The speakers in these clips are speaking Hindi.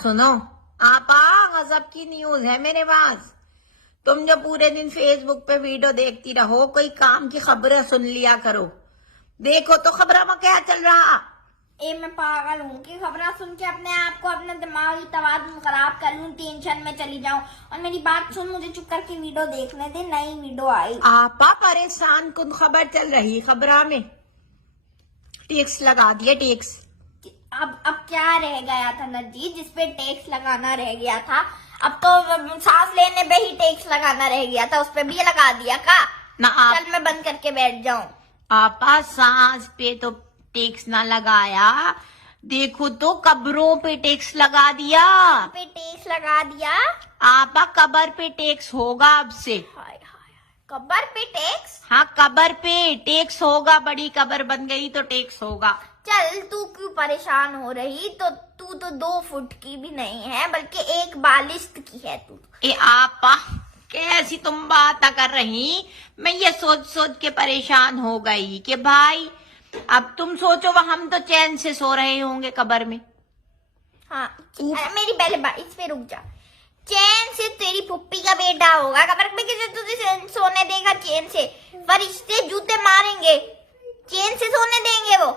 बात सुनो आपा, गजब की न्यूज है मेरे पास। तुम जो पूरे दिन फेसबुक पे वीडियो देखती रहो, कोई काम की खबरें सुन लिया करो। देखो तो खबरों में क्या चल रहा। मैं पागल हूँ कि खबरें सुन के अपने आप को, अपना दिमागी तवाज़ुन खराब कर लूँ, टेंशन में चली जाऊँ। और मेरी बात सुन, मुझे चुप करके वीडियो देखने दे, नई वीडियो आई। आपा परेशान कुन खबर चल रही, खबरा में टैक्स लगा दिए, टैक्स। अब क्या रह गया था नजी जिसपे टैक्स लगाना रह गया था? अब तो सांस लेने पे ही टैक्स लगाना रह गया था, उस पे भी लगा दिया का ना आप, चल मैं बंद करके बैठ जाऊं। आपा सांस पे तो टैक्स ना लगाया, देखो तो कब्रों पे टैक्स लगा दिया। पे टैक्स लगा दिया। आपा कबर पे टैक्स होगा अब से। हाय हाय, कबर पे टैक्स? हाँ कबर पे टैक्स होगा, बड़ी कबर बन गई तो टैक्स होगा। चल तू क्यों परेशान हो रही? तू तो 2 फुट की भी नहीं है, बल्कि 1 बालिश्त की है तू। ए आपा कैसी तुम बात कर रही, मैं ये सोच सोच के परेशान हो गई कि भाई अब तुम सोचो वह हम तो चैन से सो रहे होंगे कबर में। हाँ मेरी पहले बात इस पे रुक जा। चैन से तेरी पुप्पी का बेटा होगा, कबर में किसे तुझे सोने देगा चैन से? फरिश्ते जूते मारेंगे, चैन से सोने देंगे वो?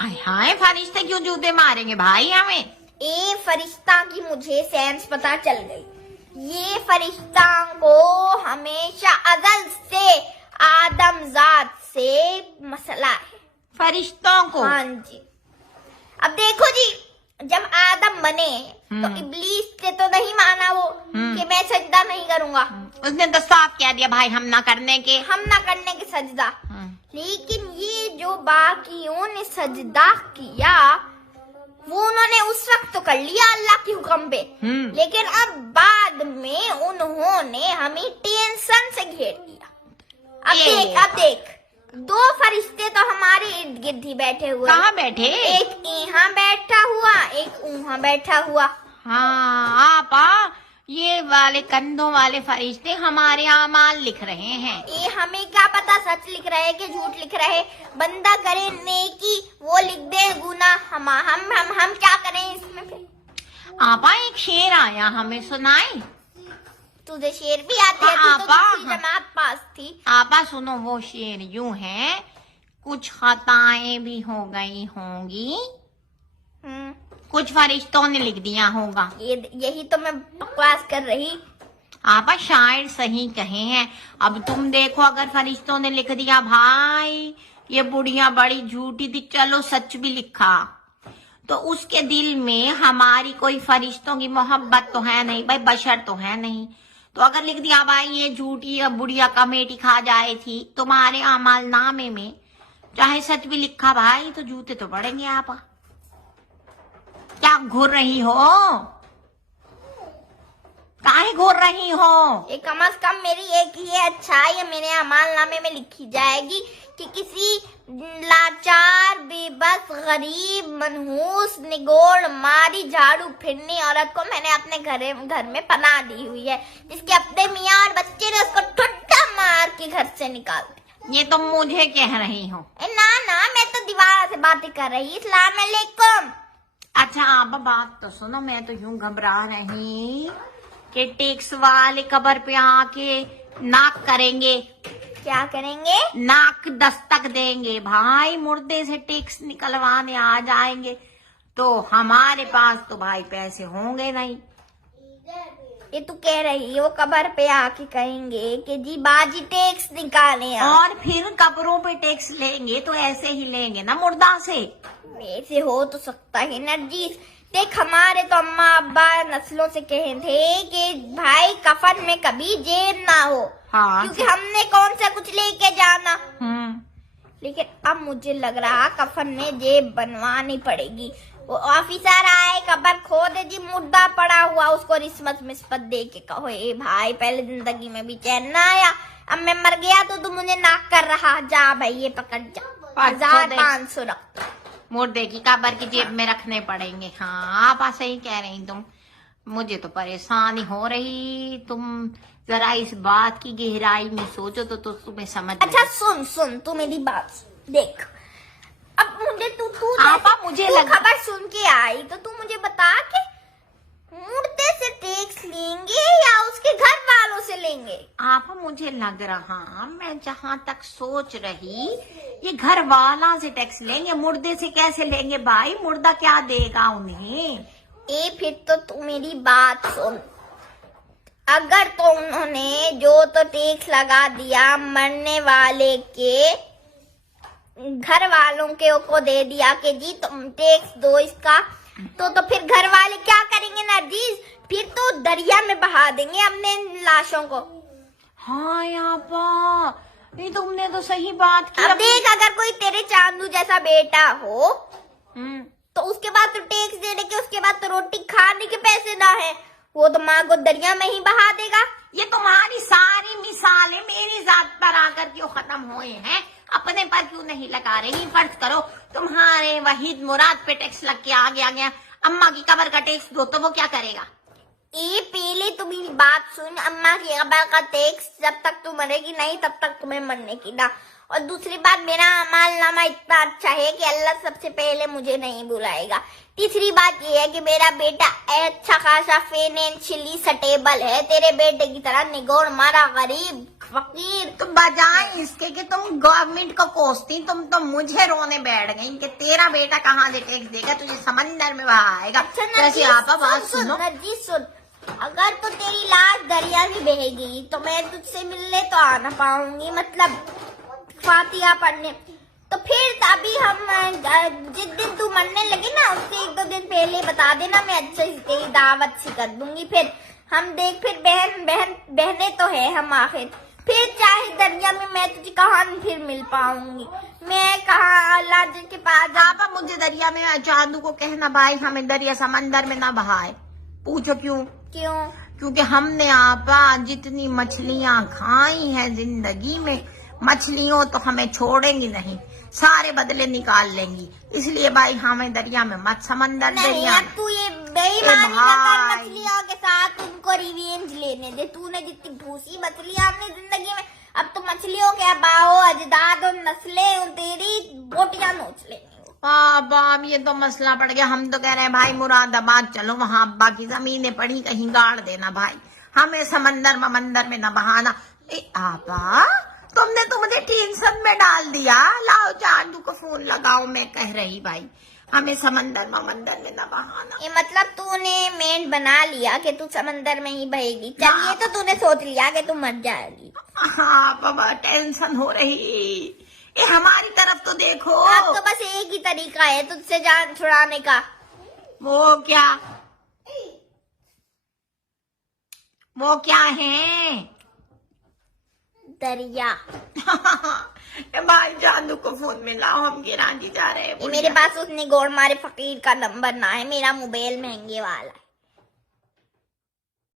हाय फरिश्ते क्यों जूते मारेंगे भाई हमें? फरिश्ता की मुझे सेंस पता चल गई। ये फरिश्ता को हमेशा अज़ल से, आदमजात से मसला है फरिश्तों को। हाँ जी। अब देखो जी, जब आदम बने तो इब्लीस से तो नहीं माना वो कि मैं सजदा नहीं करूंगा। उसने तो साफ कह दिया भाई हम ना करने के सजदा। लेकिन ये जो बाकियों ने सजदा किया वो उन्होंने उस वक्त तो कर लिया अल्लाह के हुक्म पे, लेकिन अब बाद में उन्होंने हमें टेंशन से घेर दिया। अब देख 2 फरिश्ते तो हमारे इर्द गिर्द ही बैठे हुए। कहाँ बैठे? एक यहाँ बैठा हुआ, एक वहाँ बैठा हुआ। हाँ आपा, ये वाले कंधों वाले फरिश्ते हमारे आमाल लिख रहे हैं। ये हमें क्या पता सच लिख रहे कि झूठ लिख रहे। बंदा करे नेकी वो लिख दे गुना, हम क्या करें इसमें फिर? आपा एक शेर आया, हमें सुनाए? तुझे शेर भी आते हैं? तू तो दूसरी जमात पास थी। आपा सुनो, वो शेर यूं है, कुछ खताएं भी हो गई होंगी, कुछ फरिश्तों ने लिख दिया होगा। यही तो मैं बकवास कर रही। आपा शायर सही कहे हैं। अब तुम देखो, अगर फरिश्तों ने लिख दिया भाई ये बुढ़िया बड़ी झूठी थी, चलो सच भी लिखा, तो उसके दिल में हमारी कोई फरिश्तों की मोहब्बत तो है नहीं भाई, बशर तो है नहीं। तो अगर लिख दिया भाई ये झूठी बुढ़िया कमेटी खा जाए थी, तुम्हारे अमाल नामे में चाहे सच भी लिखा भाई, तो जूते तो पड़ेंगे। आपा क्या घूर रही हो, काहे घूर रही हो? ये कम से कम मेरी एक ही अच्छाई मेरे अमाल नामे में लिखी जाएगी कि किसी लाचार, बेबस, गरीब, मनहूस, निगोड़ मारी, झाड़ू फिरनी औरत को मैंने अपने घर में पनाह दी हुई है, जिसके अपने मियाँ और बच्चे ने उसको ठुड्डा मार के घर से निकाल दिया। ये तुम मुझे कह रही हो? ना मैं तो दीवार से बातें कर रही। अस्सलाम वालेकुम। अच्छा आप बात तो सुनो, मैं तो यूं घबरा रही कि टैक्स वाले कबर पे आके नाक करेंगे। क्या करेंगे? नाक दस्तक देंगे भाई, मुर्दे से टैक्स निकलवाने आ जाएंगे, तो हमारे पास तो भाई पैसे होंगे नहीं। ये तू कह रही है वो कबर पे आके कहेंगे कि जी बाजी टैक्स निकाले, और फिर कब्रों पे टैक्स लेंगे तो ऐसे ही लेंगे ना मुर्दा से। वैसे हो तो सकता है नरजीस। देख हमारे तो अम्मा अब्बा नस्लों से कहे थे कि भाई कफन में कभी जेब ना हो। हाँ, क्योंकि हमने कौन सा कुछ लेके जाना। लेकिन अब मुझे लग रहा कफन में जेब बनवानी पड़ेगी। वो ऑफिसर आए, कबर खोदे जी, मुर्दा पड़ा हुआ, उसको रिश्वत दे के कहो ए भाई पहले जिंदगी में भी चैन ना आया, अब मैं मर गया तो तू मुझे नाक कर रहा, जा भाई ये पकड़ जा, 1500 रख। मुर्दे की कबर की जेब में रखने पड़ेंगे। हाँ आप सही कह रही तुम, मुझे तो परेशानी हो रही। तुम जरा इस बात की गहराई में सोचो तो तुम्हें समझ। अच्छा सुन तू मेरी बात देख। अब मुझे तू आपा मुझे खबर सुन के आई तो तू मुझे बता के मुर्दे से टैक्स लेंगे या उसके घर वालों से लेंगे? आप मुझे लग रहा, मैं जहाँ तक सोच रही, ये घर वाला से टैक्स लेंगे, मुर्दे से कैसे लेंगे भाई? मुर्दा क्या देगा उन्हें? फिर तो तू मेरी बात सुन। अगर तो उन्होंने जो तो टैक्स लगा दिया मरने वाले के घर वालों के को दे दिया कि जी तुम टैक्स दो इसका, तो फिर घर वाले क्या करेंगे नरजीस? फिर तो दरिया में बहा देंगे अपने लाशों को। हाँ यापा, ये तुमने तो सही बात की। अब देख, अगर कोई तेरे चांदू जैसा बेटा हो तो उसके बाद तो टैक्स देने के, उसके बाद तो रोटी खाने के पैसे ना है, वो तो माँ को दरिया में ही बहा देगा। ये तुम्हारी सारी मिसालें मेरी जात पर आकर क्यों खत्म हुए हैं, अपने पर क्यों नहीं लगा रही? फर्ज करो तुम्हारे वहीद मुराद पे टैक्स लग के आ गया, अम्मा की कब्र का टैक्स दो तो वो क्या करेगा? पहले तो मेरी बात सुन, अम्मा की कब्र का टैक्स जब तक तू मरेगी नहीं तब तक तुम्हें मरने की ना। और दूसरी बात, मेरा अमालनामा इतना अच्छा है कि अल्लाह सबसे पहले मुझे नहीं बुलाएगा। तीसरी बात ये है कि मेरा बेटा अच्छा खासा फाइनेंशियली स्टेबल है, तेरे बेटे की तरह निगोड़ मारा गरीब फकीर। तो बजाय इसके कि तुम गवर्नमेंट को कोसती, तुम तो मुझे रोने बैठ गई कि तेरा बेटा कहाँ से टैक्स देगा, तुझे समंदर में बहाएगा। वैसे आपा बात सुनो, नरजीस सुन, अगर तो तेरी लाश दरिया में बहेगी तो मैं तुझसे मिलने तो आ ना पाऊंगी, मतलब फातिहा पढ़ने। तो फिर अभी हम जिस दिन तू मरने लगे ना उससे 1-2 दिन पहले बता देना, मैं अच्छे से तेरी दावत सी कर दूंगी। फिर हम देख, फिर बहने तो है हम आखिर, फिर चाहे दरिया में मैं तुझे कहाँ फिर मिल पाऊंगी, मैं कहाँ अल्लाह के पास। आपा मुझे दरिया में चांदू को कहना भाई हमें दरिया समंदर में ना बहाए। पूछो क्यों? क्योंकि हमने आपा जितनी मछलियां खाई हैं जिंदगी में, मछलियों तो हमें छोड़ेंगी नहीं, सारे बदले निकाल लेंगी, इसलिए भाई हमें दरिया में मत, समंदर दरिया में। तू ये बेईमानी ना कर, मछलियों के साथ उनको रिवेंज लेने दे। तूने जितनी भूसी मछलियां अपनी जिंदगी में, अब तो मछलियों के अबाओ अजदाद और नस्लें तेरी बोटियां नोच लेंगी। बाबा ये तो मसला पड़ गया। हम तो कह रहे हैं भाई मुरादाबाद चलो, वहाँ अब्बा की जमीनें पड़ी कहीं गाड़ देना भाई, हमें समंदर ममंदर में न बहाना। आपा तुमने तो मुझे टेंशन में डाल दिया। लाओ चांदू को फोन लगाओ, मैं कह रही भाई हमें समंदर ममंदर में न बहाना। ये मतलब तूने मेंट बना लिया कि तू समंदर में ही बहेगी। चलिए तो तूने सोच लिया कि तू मर जाएगी। हाँ बाबा टेंशन हो रही, ये हमारी तरफ तो देखो। अब तो बस एक ही तरीका है तुझसे जान छुड़ाने का। वो क्या? वो क्या है? दरिया। भाई चांदू को फोन में लाओ, हम गिराजी जा रहे हैं। मेरे पास उस निगोड़ मारे फकीर का नंबर ना है, मेरा मोबाइल महंगे वाला है।